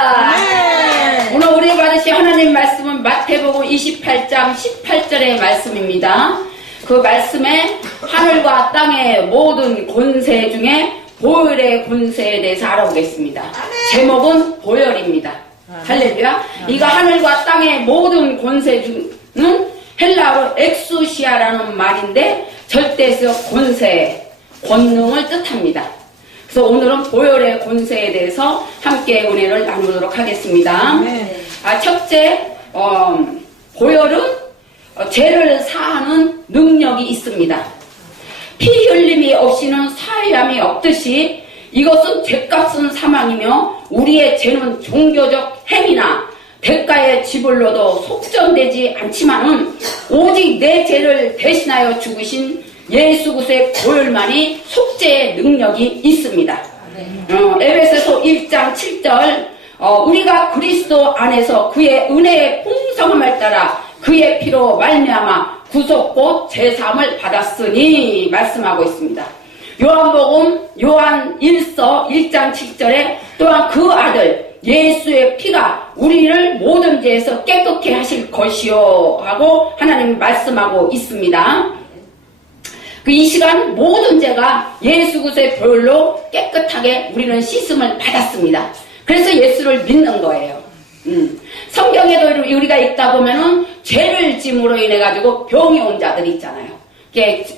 네. 오늘 우리 받으신 하나님 말씀은 마태복음 28장 18절의 말씀입니다. 그 말씀에 하늘과 땅의 모든 권세 중에 보혈의 권세에 대해서 알아보겠습니다. 제목은 보혈입니다. 할렐루야. 이거 하늘과 땅의 모든 권세 중은 헬라어로 엑수시아라는 말인데 절대적 권세, 권능을 뜻합니다. 그래서 오늘은 보혈의 권세에 대해서 함께 은혜를 나누도록 하겠습니다. 첫째, 보혈은 죄를 사하는 능력이 있습니다. 피 흘림이 없이는 사함이 없듯이 이것은 죄값은 사망이며 우리의 죄는 종교적 행위나 대가의 지불로도 속전되지 않지만은 오직 내 죄를 대신하여 죽으신 예수 그리스도의 보혈만이 속죄의 능력이 있습니다. 에베소서 1장 7절 우리가 그리스도 안에서 그의 은혜의 풍성함을 따라 그의 피로 말미암아 구속 곧 제사함을 받았으니 말씀하고 있습니다. 요한복음 요한 1서 1장 7절에 또한 그 아들 예수의 피가 우리를 모든 죄에서 깨끗게 하실 것이요 하고 하나님 말씀하고 있습니다. 이 시간 모든 죄가 예수 그리스도의 보혈로 깨끗하게 우리는 씻음을 받았습니다. 그래서 예수를 믿는 거예요. 성경에도 우리가 읽다 보면은 죄를 짐으로 인해 가지고 병이 온 자들이 있잖아요.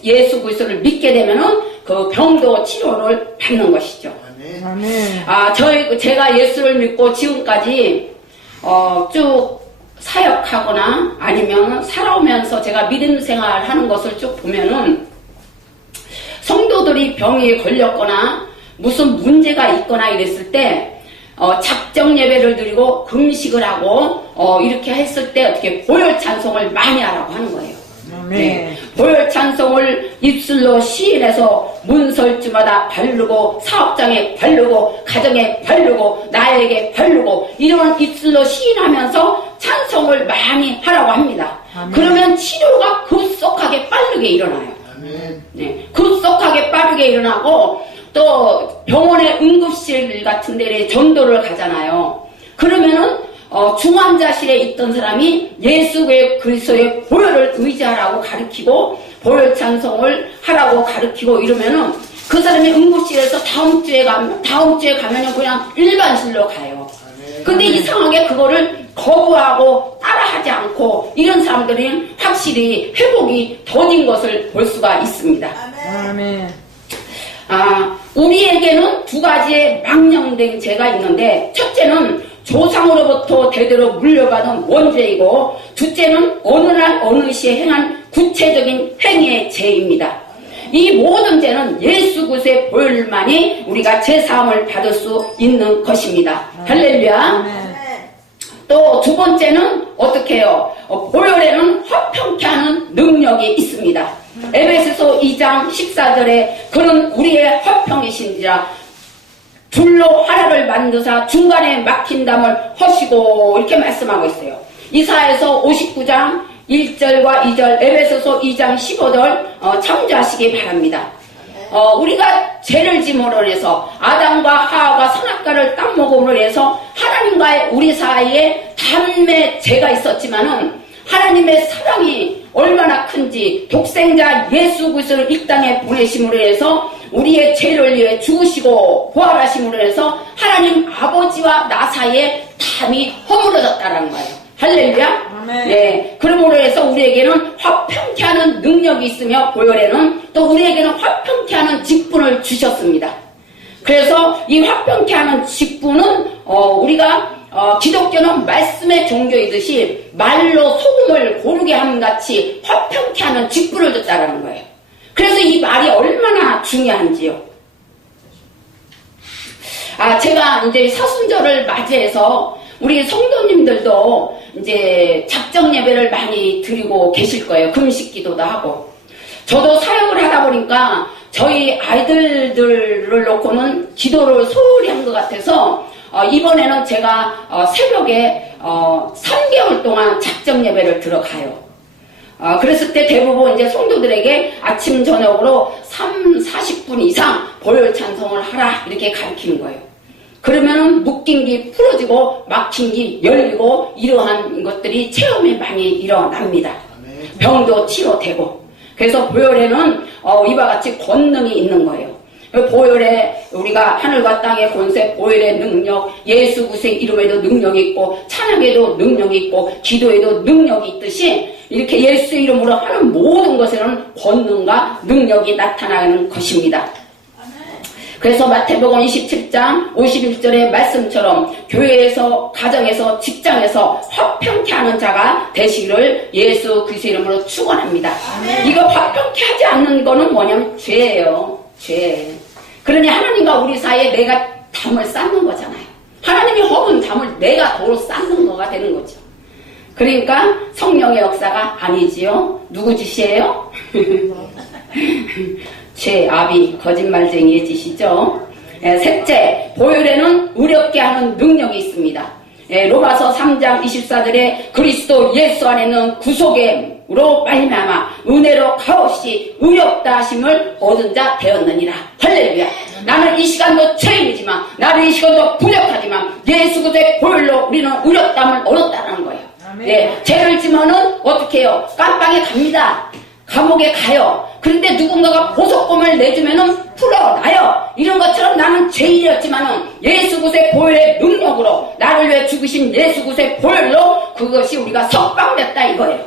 예수 그리스도를 믿게 되면은 그 병도 치료를 받는 것이죠. 제가 예수를 믿고 지금까지 쭉 사역하거나 아니면 살아오면서 제가 믿음 생활하는 것을 쭉 보면은 성도들이 병에 걸렸거나 무슨 문제가 있거나 이랬을 때 작정 예배를 드리고 금식을 하고 이렇게 했을 때 어떻게 보혈 찬송을 많이 하라고 하는 거예요. 네. 보혈 찬송을 입술로 시인해서 문설주마다 바르고 사업장에 바르고 가정에 바르고 나에게 바르고 이런 입술로 시인하면서 찬송을 많이 하라고 합니다. 그러면 치료가 급속하게 빠르게 일어나요. 네, 급속하게 빠르게 일어나고 또 병원의 응급실 같은 데에 전도를 가잖아요. 그러면은 중환자실에 있던 사람이 예수 그리스도의 보혈을 의지하라고 가르치고 보혈 찬송을 하라고 가르치고 이러면은 그 사람이 응급실에서 다음 주에 가면은 그냥 일반실로 가요. 근데 이상하게 그거를 거부하고 따라하지 않고 이런 사람들은 확실히 회복이 더딘 것을 볼 수가 있습니다. 아멘. 우리에게는 두 가지의 망령된 죄가 있는데 첫째는 조상으로부터 대대로 물려받은 원죄이고 둘째는 어느 날 어느 시에 행한 구체적인 행위의 죄입니다. 이 모든 죄는 예수 그리스도의 보혈만이 우리가 죄사함을 받을 수 있는 것입니다. 할렐루야. 또 두 번째는 어떻게 해요? 보혈에는 화평케 하는 능력이 있습니다. 에베소서 2장 14절에 그는 우리의 화평이신지라 둘로 하나를 만드사 중간에 막힌 담을 허시고 이렇게 말씀하고 있어요. 이사야서 59장 1절과 2절 에베소서 2장 15절 참조하시기 바랍니다. 우리가 죄를 짐으로 해서 아담과 하와가 선악과를 따먹음으로 해서 하나님과의 우리 사이에 담의 죄가 있었지만은 하나님의 사랑이 얼마나 큰지 독생자 예수 그리스도를 이 땅에 보내심으로 해서 우리의 죄를 위해 죽으시고 부활하심으로 해서 하나님 아버지와 나 사이에 담이 허물어졌다는 거예요. 할렐루야. 네. 그러므로 해서 우리에게는 화평케 하는 능력이 있으며 보혈에는 또 우리에게는 화평케 하는 직분을 주셨습니다. 그래서 이 화평케 하는 직분은 우리가 기독교는 말씀의 종교이듯이 말로 소금을 고르게 함 같이 화평케 하는 직분을 줬다는 거예요. 그래서 이 말이 얼마나 중요한지요. 제가 이제 사순절을 맞이해서 우리 성도님들도 이제 작정 예배를 많이 드리고 계실 거예요. 금식 기도도 하고. 저도 사역을 하다 보니까 저희 아이들을 놓고는 기도를 소홀히 한 것 같아서 이번에는 제가 새벽에 3개월 동안 작정 예배를 들어가요. 그랬을 때 대부분 이제 성도들에게 아침 저녁으로 40분 이상 보혈 찬송을 하라 이렇게 가르치는 거예요. 그러면은 묶인 게 풀어지고 막힌 게 열리고 이러한 것들이 체험이 많이 일어납니다. 병도 치료되고. 그래서 보혈에는 이와 같이 권능이 있는 거예요. 보혈에 우리가 하늘과 땅의 권세, 보혈의 능력, 예수 구세 이름에도 능력이 있고 찬양에도 능력이 있고 기도에도 능력이 있듯이 이렇게 예수 이름으로 하는 모든 것에는 권능과 능력이 나타나는 것입니다. 그래서 마태복음 27장 51절의 말씀처럼 교회에서, 가정에서, 직장에서 화평케 하는 자가 되시기를 예수 그리스도 이름으로 축원합니다. 이거 화평케 하지 않는 거는 뭐냐면 죄예요. 죄. 그러니 하나님과 우리 사이에 내가 담을 쌓는 거잖아요. 하나님이 허문 담을 내가 도로 쌓는 거가 되는 거죠. 그러니까 성령의 역사가 아니지요. 누구 짓이에요? 제 아비 거짓말쟁이의 짓이죠. 셋째, 보혈에는 의롭게 하는 능력이 있습니다. 로마서 3장 24절에 그리스도 예수 안에는 구속으로 말미암아 은혜로 값없이 의롭다 하심을 얻은 자 되었느니라. 할렐루야. 나는 이 시간도 죄인이지만, 나는 이 시간도 부족하지만 예수 그리스도의 보혈로 우리는 의롭다함을 얻었다는 거예요. 죄를 지면은 어떻게 해요? 깜빵에 갑니다. 감옥에 가요. 그런데 누군가가 보석금을 내주면은 풀어놔요. 이런 것처럼 나는 죄인이었지만은 예수 그리스도의 보혈의 능력으로 나를 위해 죽으신 예수 그리스도의 보혈로 그것이 우리가 석방됐다 이거예요.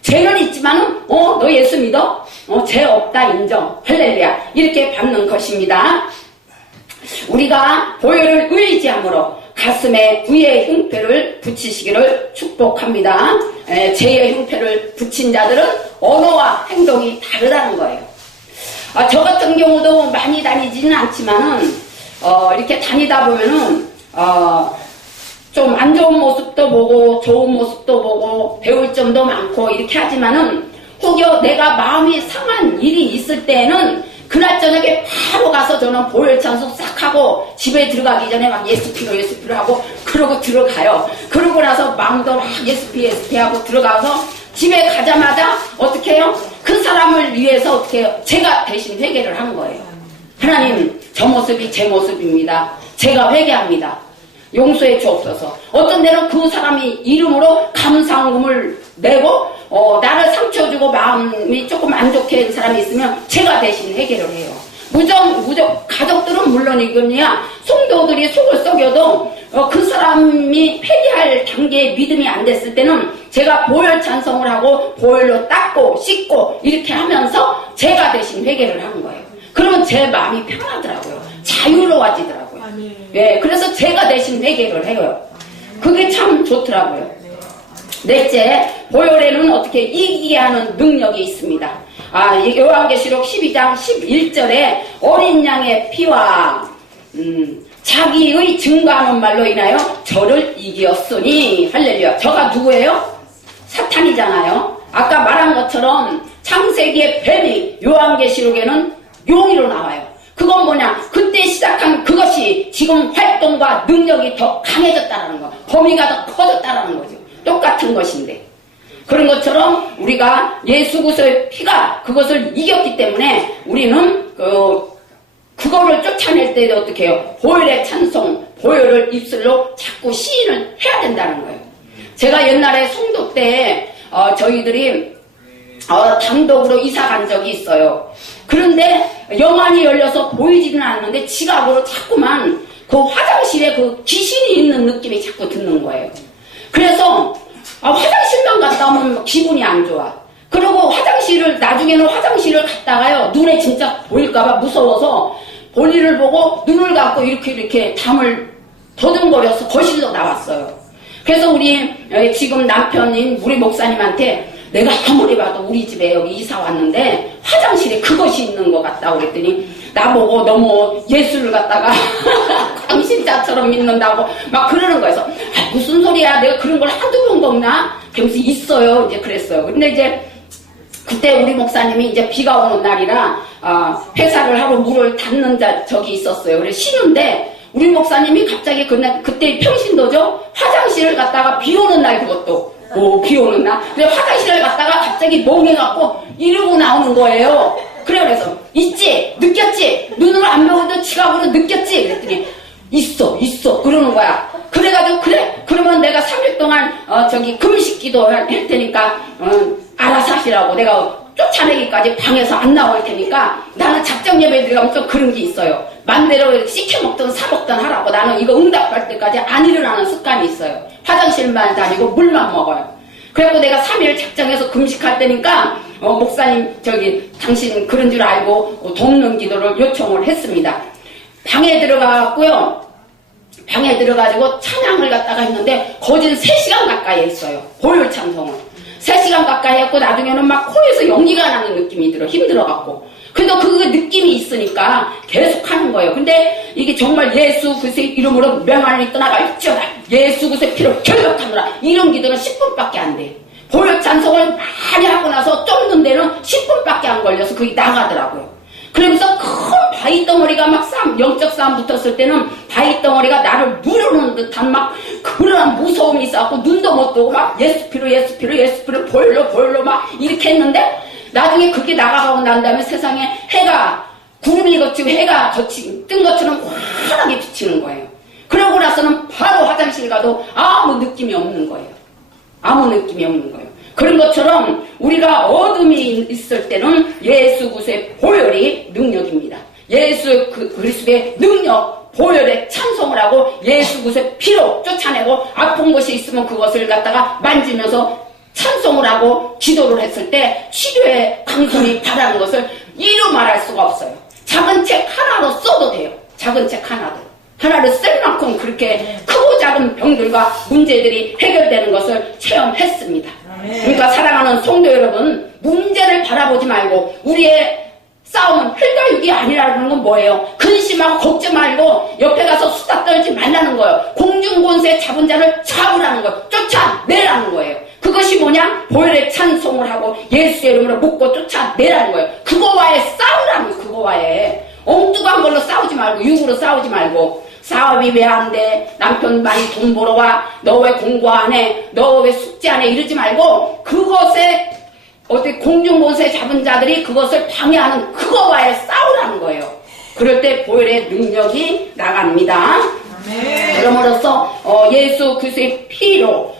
죄는 있지만은 너 예수 믿어? 죄 없다 인정. 할렐루야. 이렇게 받는 것입니다. 우리가 보혈을 의지함으로 가슴에 의의 흉패를 붙이시기를 축복합니다. 죄의 흉패를 붙인 자들은 언어와 행동이 다르다는 거예요. 저 같은 경우도 많이 다니지는 않지만은 이렇게 다니다 보면은 좀 안 좋은 모습도 보고 좋은 모습도 보고 배울 점도 많고 이렇게 하지만은 혹여 내가 마음이 상한 일이 있을 때는 그날 저녁에 바로 가서 저는 보혈 찬송 싹 하고 집에 들어가기 전에 막 예수피로 하고 그러고 들어가요. 그러고 나서 마음도 막 예수피 하고 들어가서 집에 가자마자 어떻게 해요? 그 사람을 위해서 어떻게 해요? 제가 대신 회개를 하는 거예요. 하나님, 저 모습이 제 모습입니다. 제가 회개합니다. 용서해 주옵소서. 어떤 데는 그 사람이 이름으로 감사금을 내고 나를 상처 주고 마음이 조금 안 좋게 한 사람이 있으면 제가 대신 해결을 해요. 무적 가족들은 물론이거니와 성도들이 속을 썩여도 그 사람이 회개할 단계에 믿음이 안 됐을 때는 제가 보혈 찬송을 하고 보혈로 닦고 씻고 이렇게 하면서 제가 대신 회개를 하는 거예요. 그러면 제 마음이 편하더라고요. 자유로워지더라고요. 예, 그래서 제가 대신 회개를 해요. 그게 참 좋더라고요. 넷째, 보혈에는 어떻게 이기게 하는 능력이 있습니다. 요한계시록 12장 11절에 어린 양의 피와 자기의 증거하는 말로 인하여 저를 이기었으니. 할렐루야. 저가 누구예요? 사탄이잖아요. 아까 말한 것처럼 창세기의 뱀이 요한계시록에는 용이로 나와요. 그건 뭐냐? 그때 시작한 그것이 지금 활동과 능력이 더 강해졌다는 거. 범위가 더 커졌다는 거죠. 똑같은 것인데. 그런 것처럼 우리가 예수 그리스도의 피가 그것을 이겼기 때문에 우리는 그거를 쫓아낼 때도 어떻게 해요? 보혈의 찬송, 보혈을 입술로 자꾸 시인을 해야 된다는 거예요. 제가 옛날에 송도 때 저희들이 단독으로 이사 간 적이 있어요. 그런데 영안이 열려서 보이지는 않는데 지각으로 자꾸만 그 화장실에 그 귀신이 있는 느낌이 자꾸 드는 거예요. 그래서 화장실만 갔다 오면 기분이 안 좋아. 그리고 나중에는 화장실을 갔다가요, 눈에 진짜 보일까봐 무서워서 볼일을 보고 눈을 감고 이렇게 담을 더듬거려서 거실로 나왔어요. 그래서 우리 지금 남편인 우리 목사님한테 내가 아무리 봐도 우리 집에 여기 이사 왔는데 화장실에 그것이 있는 것 같다 그랬더니 나보고 너무 예수를 갖다가 광신자처럼 믿는다고 막 그러는 거여서 무슨 소리야, 내가 그런 걸 한두 번 겪나? 그러면서 있어요. 이제 그랬어요. 근데 이제 그때 우리 목사님이 이제 비가 오는 날이라 회사를 하러 물을 닫는 적이 있었어요. 그래서 쉬는데 우리 목사님이 갑자기 그때 평신도죠. 화장실을 갔다가 비 오는 날, 그것도 비 오는 날. 근데 화장실을 갔다가 갑자기 멍해갖고 이러고 나오는 거예요. 그래서 있지? 느꼈지? 눈으로 안 보고도 지갑으로 느꼈지? 그랬더니 있어 그러는 거야. 그래가지고 그래 그러면 내가 3일 동안 금식 기도 할 테니까 알아서 하시라고 내가 쫓아내기까지 방에서 안 나올 테니까 나는 작정 예배 들어가면 좀 그런 게 있어요. 맘대로 시켜먹든 사먹든 하라고 나는 이거 응답할 때까지 안 일어나는 습관이 있어요. 화장실만 다니고 물만 먹어요. 그래갖고 내가 3일 작정해서 금식할 때니까 목사님 당신 그런 줄 알고 돕는 기도를 요청을 했습니다. 방에 들어가고요. 방에 들어가지고 찬양을 갖다가 했는데 거진 3시간 가까이 했어요. 보혈 찬송을 3시간 가까이 했고 나중에는 막 코에서 연기가 나는 느낌이 들어 힘들어갖고 그래도 그 느낌이 있으니까 계속 하는 거예요. 근데 이게 정말 예수 그리스도의 이름으로 명하니 떠나갈지어다 예수 그리스도의 피로 결박하노라 이런 기도는 10분밖에 안 돼. 보혈 찬송을 많이 하고 나서 쫓는 데는 10분밖에 안 걸려서 그게 나가더라고요. 그러면서 큰 바위 덩어리가 막 영적 싸움 붙었을 때는 바위 덩어리가 나를 누르는 듯한 막 그런 무서움이 있어갖고 눈도 못 뜨고 막 예수 피로 보혈로 막 이렇게 했는데 나중에 그게 나가고 난 다음에 세상에 해가 구름이 걷히고 해가 뜬 것처럼 환하게 비치는 거예요. 그러고 나서는 바로 화장실 가도 아무 느낌이 없는 거예요. 아무 느낌이 없는 거예요. 그런 것처럼 우리가 어둠이 있을 때는 예수 그리스도의 보혈이 능력입니다. 예수 그리스도의 능력, 보혈의 찬송을 하고 예수 그리스도의 피로 쫓아내고 아픈 것이 있으면 그것을 갖다가 만지면서 찬송을 하고 기도를 했을 때 치료의 강성이 바라는 것을 이루 말할 수가 없어요. 작은 책 하나로 써도 돼요. 작은 책 하나를 쓸 만큼 그렇게 크고 작은 병들과 문제들이 해결되는 것을 체험했습니다. 그러니까 사랑하는 성도 여러분, 문제를 바라보지 말고 우리의 싸움은 혈과 육이 아니라는 건 뭐예요? 근심하고 걱정 말고 옆에 가서 수다 떨지 말라는 거예요. 공중권세 잡은 자를 잡으라는 거예요. 쫓아내라는 거예요. 그것이 뭐냐? 보혈의 찬송을 하고 예수의 이름으로 묶고 쫓아내라는 거예요. 그거와의 싸우라는 거예요. 그거와의 엉뚱한 걸로 싸우지 말고 육으로 싸우지 말고 사업이 왜 안 돼? 남편 많이 돈 벌어 와? 너 왜 공부 안 해? 너 왜 숙제 안 해? 이러지 말고 그것에 공중권세 잡은 자들이 그것을 방해하는 그거와의 싸우라는 거예요. 그럴 때 보혈의 능력이 나갑니다. 그럼으로써 예수 그리스도의 피로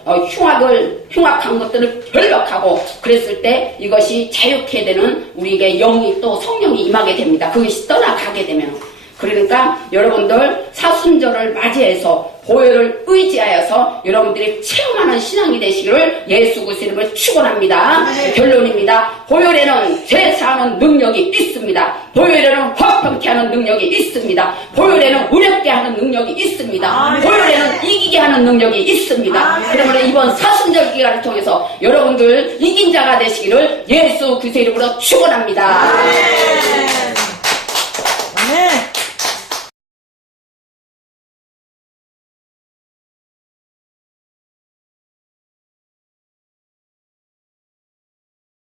흉악한 것들을 결박하고 그랬을 때 이것이 자유케 되는 우리에게 영이 또 성령이 임하게 됩니다. 그것이 떠나가게 되면. 그러니까 여러분들 사순절을 맞이해서 보혈을 의지하여서 여러분들이 체험하는 신앙이 되시기를 예수 그리스도 이름으로 축원합니다. 결론입니다. 보혈에는 제사하는 능력이 있습니다. 보혈에는 화평케 하는 능력이 있습니다. 보혈에는 의롭게 하는 능력이 있습니다. 보혈에는 이기게 하는 능력이 있습니다. 그러므로 이번 사순절 기간을 통해서 여러분들 이긴 자가 되시기를 예수 그리스도 이름으로 축원합니다.